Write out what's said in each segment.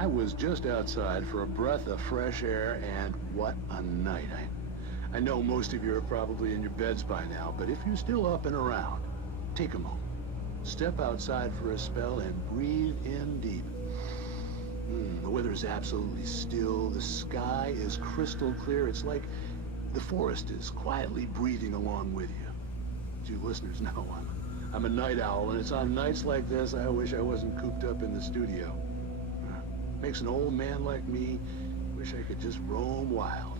I was just outside for a breath of fresh air, and what a night. I know most of you are probably in your beds by now, but if you're still up and around, take a moment. Step outside for a spell and breathe in deep. The weather is absolutely still. The sky is crystal clear. It's like the forest is quietly breathing along with you. As you listeners know, I'm a night owl, and it's on nights like this I wish I wasn't cooped up in the studio. Makes an old man like me wish I could just roam wild.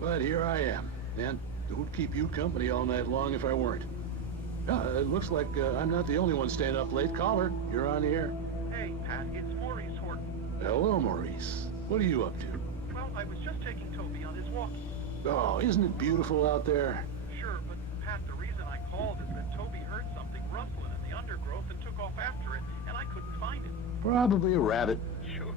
But here I am, and it would keep you company all night long if I weren't. It looks like I'm not the only one staying up late. Caller, you're on the air. Hey, Pat, it's Maurice Horton. Hello, Maurice. What are you up to? Well, I was just taking Toby on his walk. Oh, isn't it beautiful out there? Sure, but Pat, the reason I called is that Toby heard something rustling in the undergrowth and took off after it, and I couldn't find it. Probably a rabbit. Sure.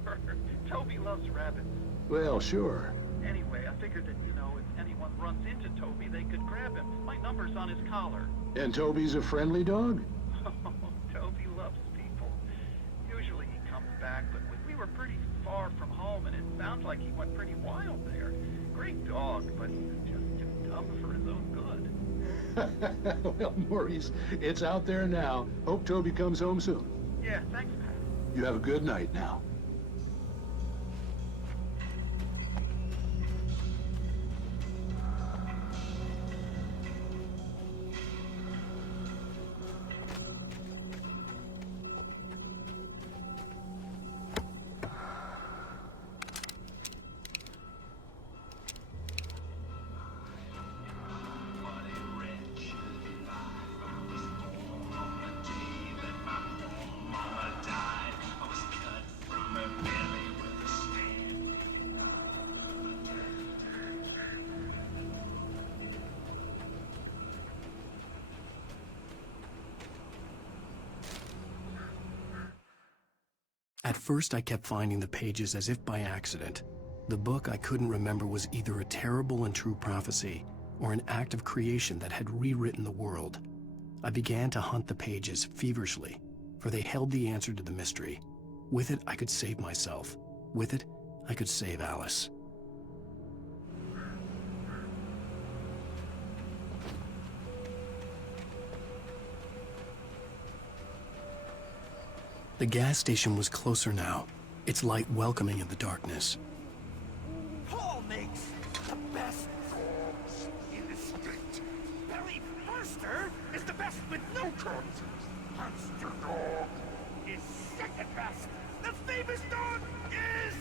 Toby loves rabbits. Well, sure. Anyway, I figured that, if anyone runs into Toby, they could grab him. My number's on his collar. And Toby's a friendly dog? Toby loves people. Usually he comes back, but we were pretty far from home, and it sounds like he went pretty wild there. Great dog, but just too dumb for his own good. Well, Maurice, it's out there now. Hope Toby comes home soon. Yeah, thanks, Pat. You have a good night now. At first, I kept finding the pages as if by accident. The book I couldn't remember was either a terrible and true prophecy or an act of creation that had rewritten the world. I began to hunt the pages feverishly, for they held the answer to the mystery. With it, I could save myself. With it, I could save Alice. The gas station was closer now, its light welcoming in the darkness. Paul makes the best dogs in the street. Barry Forster is the best with no crumbs. Monster Dog is second best. The famous dog is...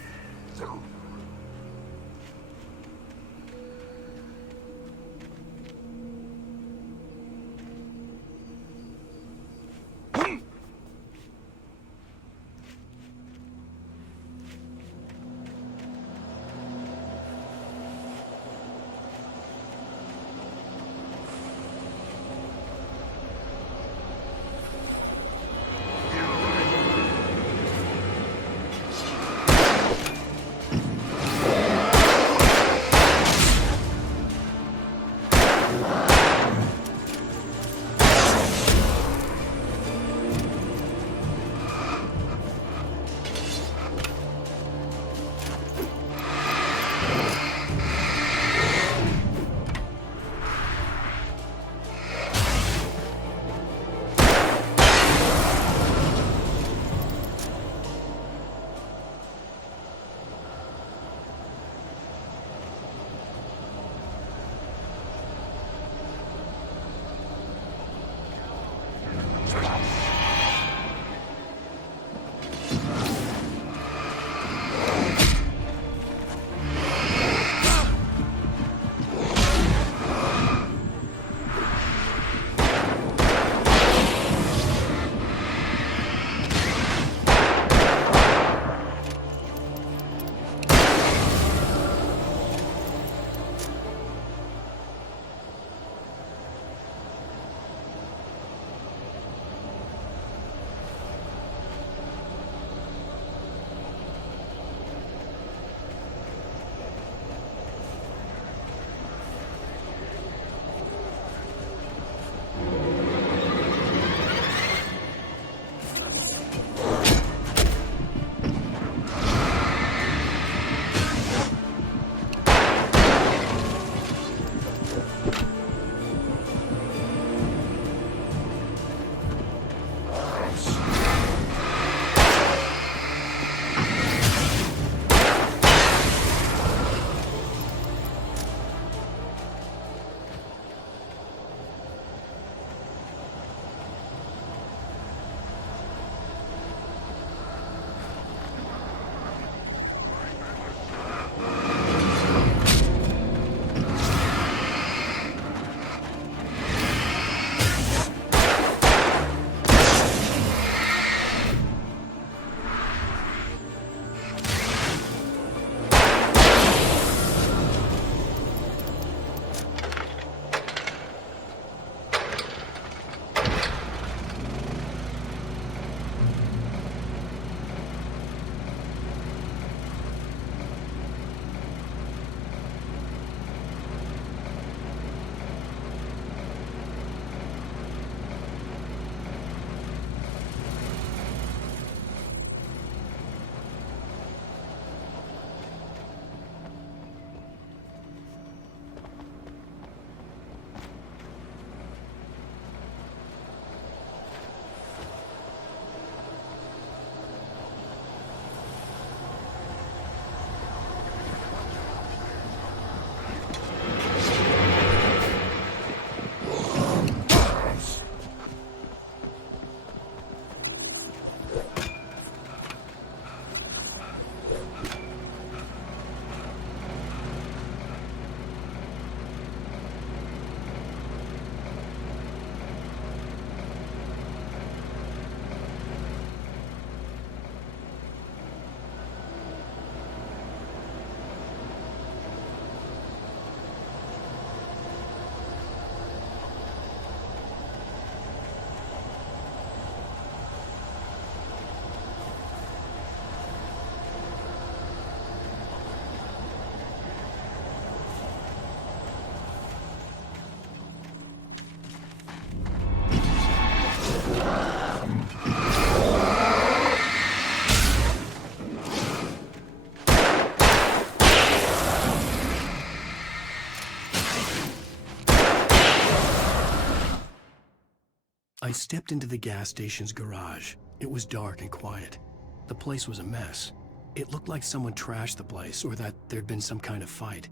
I stepped into the gas station's garage. It was dark and quiet. The place was a mess. It looked like someone trashed the place or that there'd been some kind of fight.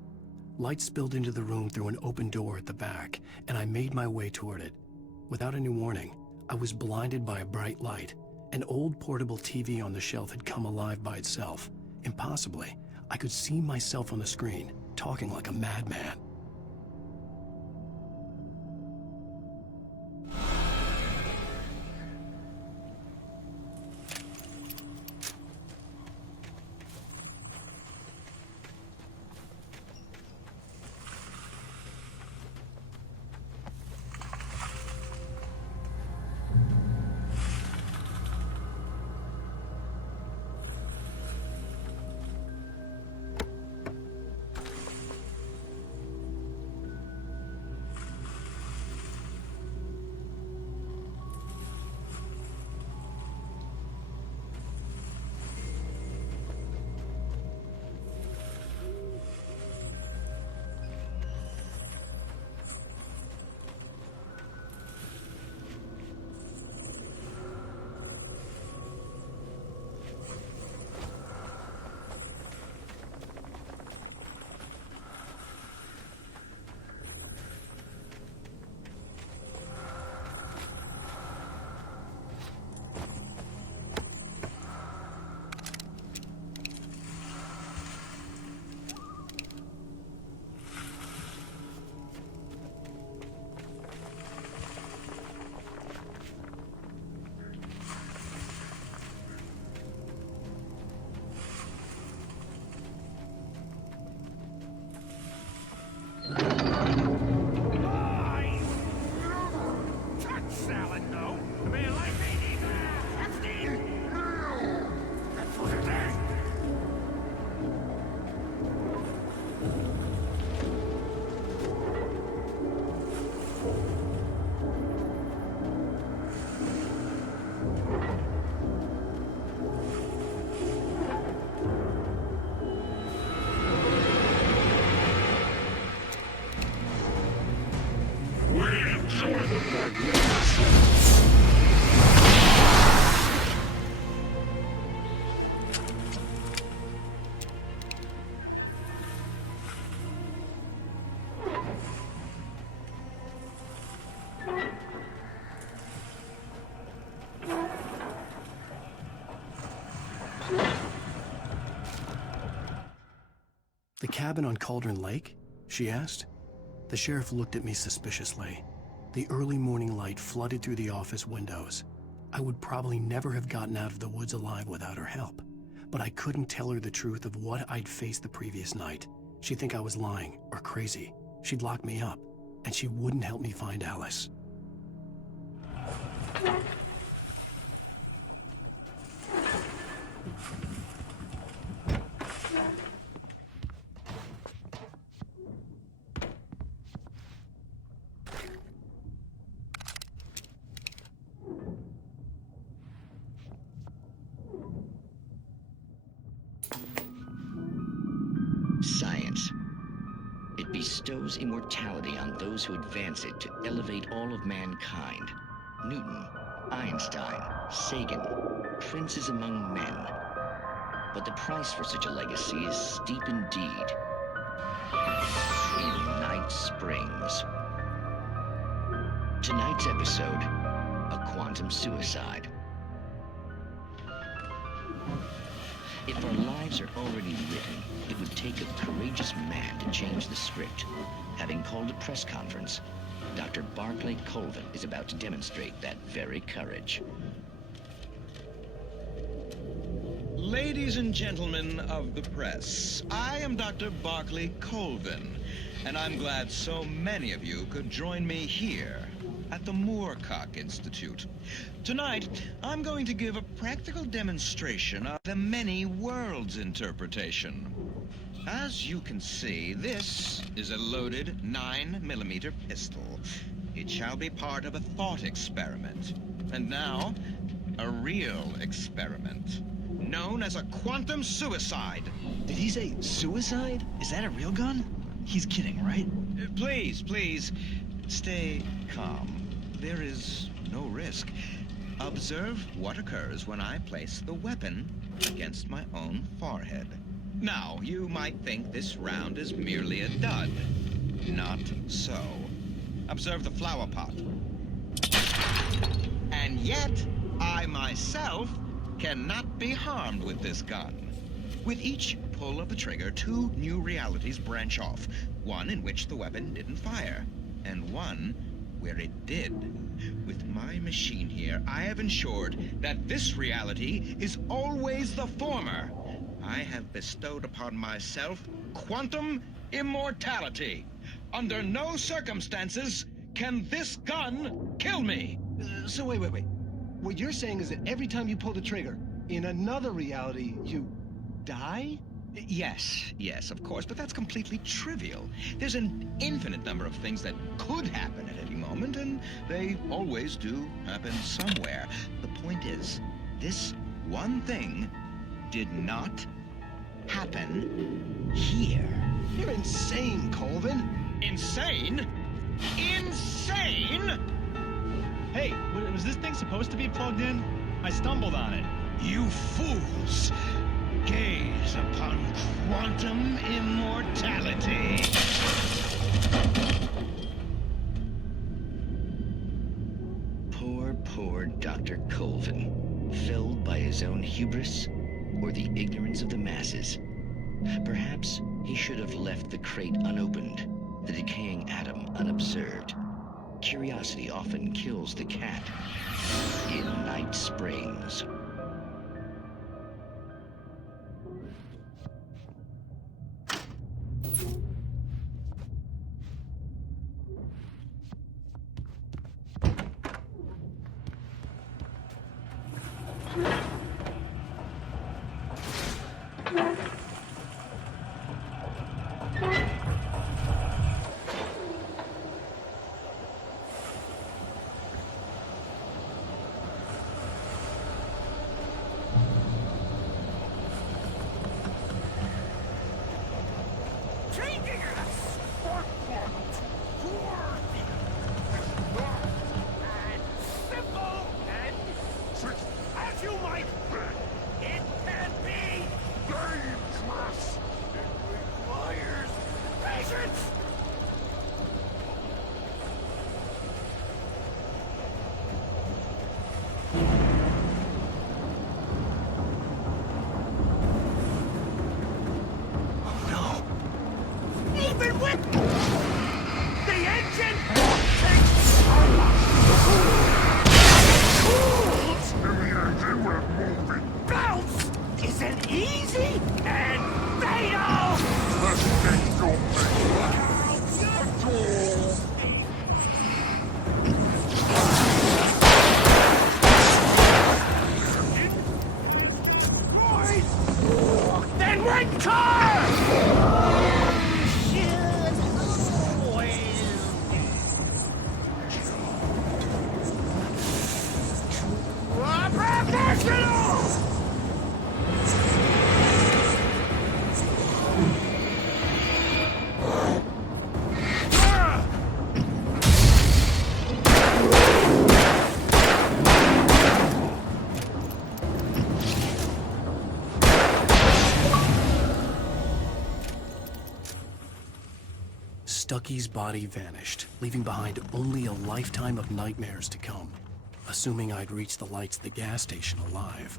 Light spilled into the room through an open door at the back, and I made my way toward it. Without any warning, I was blinded by a bright light. An old portable TV on the shelf had come alive by itself. Impossibly, I could see myself on the screen, talking like a madman. "The cabin on Cauldron Lake?" she asked. The sheriff looked at me suspiciously. The early morning light flooded through the office windows. I would probably never have gotten out of the woods alive without her help, but I couldn't tell her the truth of what I'd faced the previous night. She'd think I was lying or crazy. She'd lock me up, and she wouldn't help me find Alice. Science. It bestows immortality on those who advance it to elevate all of mankind. Newton, Einstein, Sagan, princes among men. But the price for such a legacy is steep indeed. In Night Springs. Tonight's episode, a quantum suicide. If our lives are already written, it would take a courageous man to change the script. Having called a press conference, Dr. Barclay Colvin is about to demonstrate that very courage. Ladies and gentlemen of the press, I am Dr. Barclay Colvin, and I'm glad so many of you could join me here at the Moorcock Institute. Tonight, I'm going to give a practical demonstration of the many worlds interpretation. As you can see, this is a loaded 9mm pistol. It shall be part of a thought experiment. And now, a real experiment, known as a quantum suicide. Did he say suicide? Is that a real gun? He's kidding, right? Please, stay calm. there is no risk. Observe what occurs when I place the weapon against my own forehead. Now, you might think this round is merely a dud. Not so. Observe the flower pot. And yet, I myself cannot be harmed with this gun. With each pull of the trigger, 2 new realities branch off. One in which the weapon didn't fire, and one where it did. With my machine here, I have ensured that this reality is always the former. I have bestowed upon myself quantum immortality. Under no circumstances can this gun kill me. So wait. What you're saying is that every time you pull the trigger, in another reality, you die? Yes, of course, but that's completely trivial. There's an infinite number of things that could happen at any moment, and they always do happen somewhere. The point is, this one thing did not happen here. You're insane, Colvin. Insane? Insane? Hey, was this thing supposed to be plugged in? I stumbled on it. You fools! Gaze upon quantum immortality. Poor Dr. Colvin, felled by his own hubris or the ignorance of the masses. Perhaps he should have left the crate unopened, the decaying atom unobserved. Curiosity often kills the cat in Night Springs. Changing us for what? Worthy. And simple and as you might think, it can be dangerous. It requires patience. Even with the engine tools in the engine we're moving. Bounce isn't easy and fatal. Let's get your then rent car! Stucky's body vanished, leaving behind only a lifetime of nightmares to come, assuming I'd reached the lights of the gas station alive.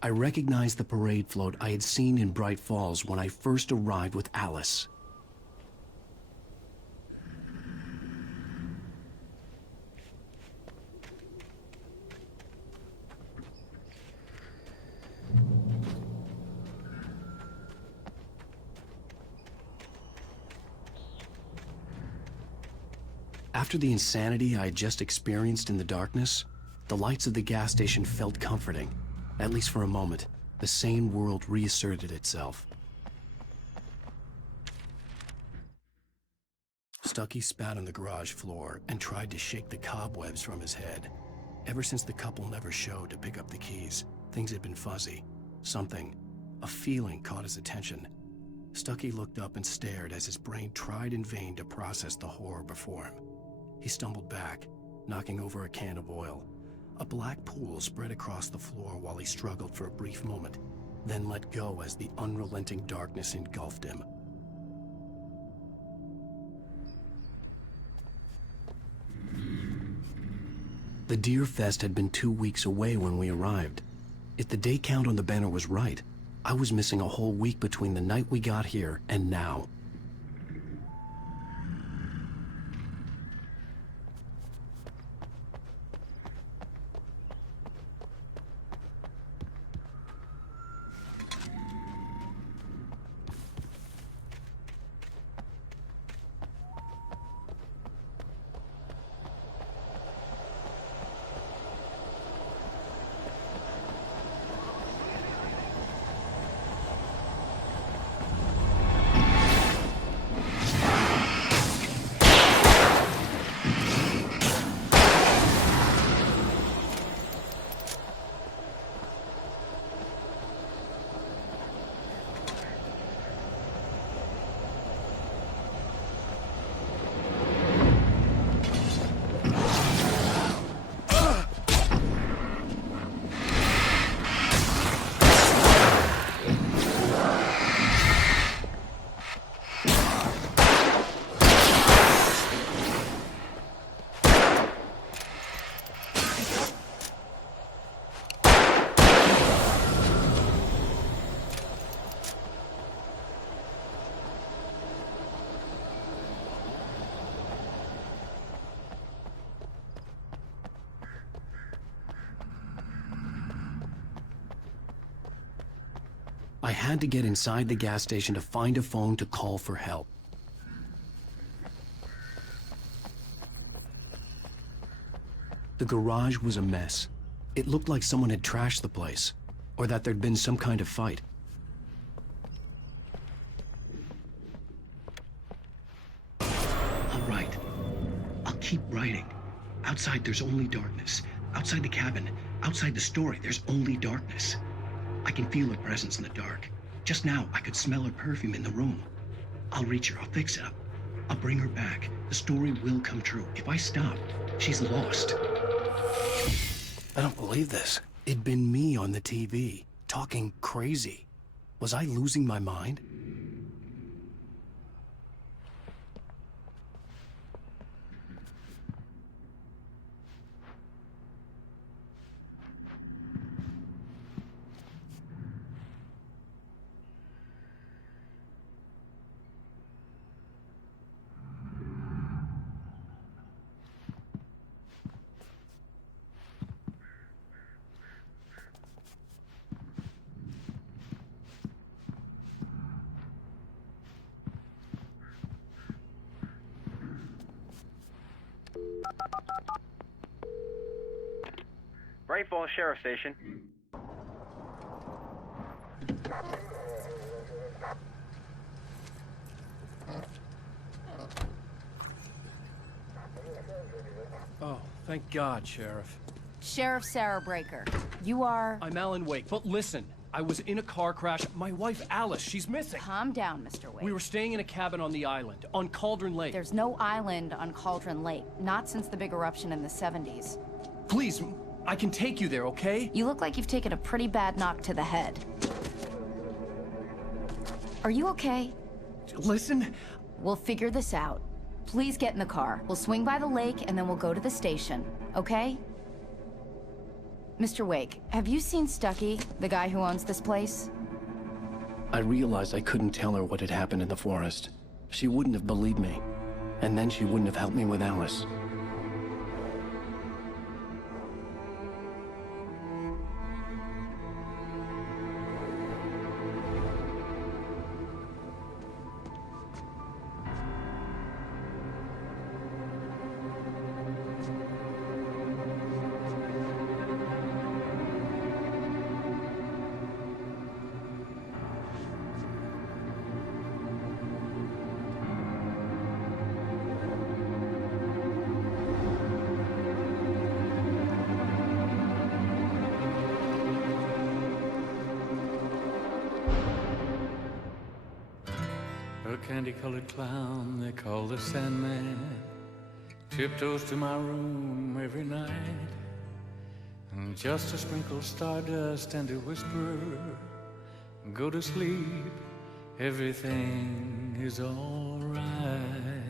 I recognized the parade float I had seen in Bright Falls when I first arrived with Alice. After the insanity I had just experienced in the darkness, the lights of the gas station felt comforting. At least for a moment, the sane world reasserted itself. Stucky spat on the garage floor and tried to shake the cobwebs from his head. Ever since the couple never showed to pick up the keys, things had been fuzzy. Something, a feeling caught his attention. Stucky looked up and stared as his brain tried in vain to process the horror before him. He stumbled back, knocking over a can of oil. A black pool spread across the floor while he struggled for a brief moment, then let go as the unrelenting darkness engulfed him. The Deer Fest had been 2 weeks away when we arrived. If the day count on the banner was right, I was missing a whole week between the night we got here and now. I had to get inside the gas station to find a phone to call for help. The garage was a mess. It looked like someone had trashed the place, or that there'd been some kind of fight. All right. I'll keep writing. Outside, there's only darkness. Outside the cabin, outside the story, there's only darkness. I can feel her presence in the dark. Just now, I could smell her perfume in the room. I'll reach her. I'll fix it up. I'll bring her back. The story will come true. If I stop, she's lost. I don't believe this. It'd been me on the TV, talking crazy. Was I losing my mind? Bright Falls Sheriff Station. Oh, thank God, Sheriff. Sheriff Sarah Breaker. You are... I'm Alan Wake, but listen, I was in a car crash. My wife, Alice, she's missing. Calm down, Mr. Wake. We were staying in a cabin on the island, on Cauldron Lake. There's no island on Cauldron Lake, not since the big eruption in the 70s. Please, I can take you there, okay? You look like you've taken a pretty bad knock to the head. Are you okay? Listen. We'll figure this out. Please get in the car. We'll swing by the lake and then we'll go to the station, okay? Mr. Wake, have you seen Stucky, the guy who owns this place? I realized I couldn't tell her what had happened in the forest. She wouldn't have believed me. And then she wouldn't have helped me with Alice. a candy-colored clown they call the Sandman tiptoes to my room every night, and just to sprinkle stardust and to whisper, go to sleep, everything is all right.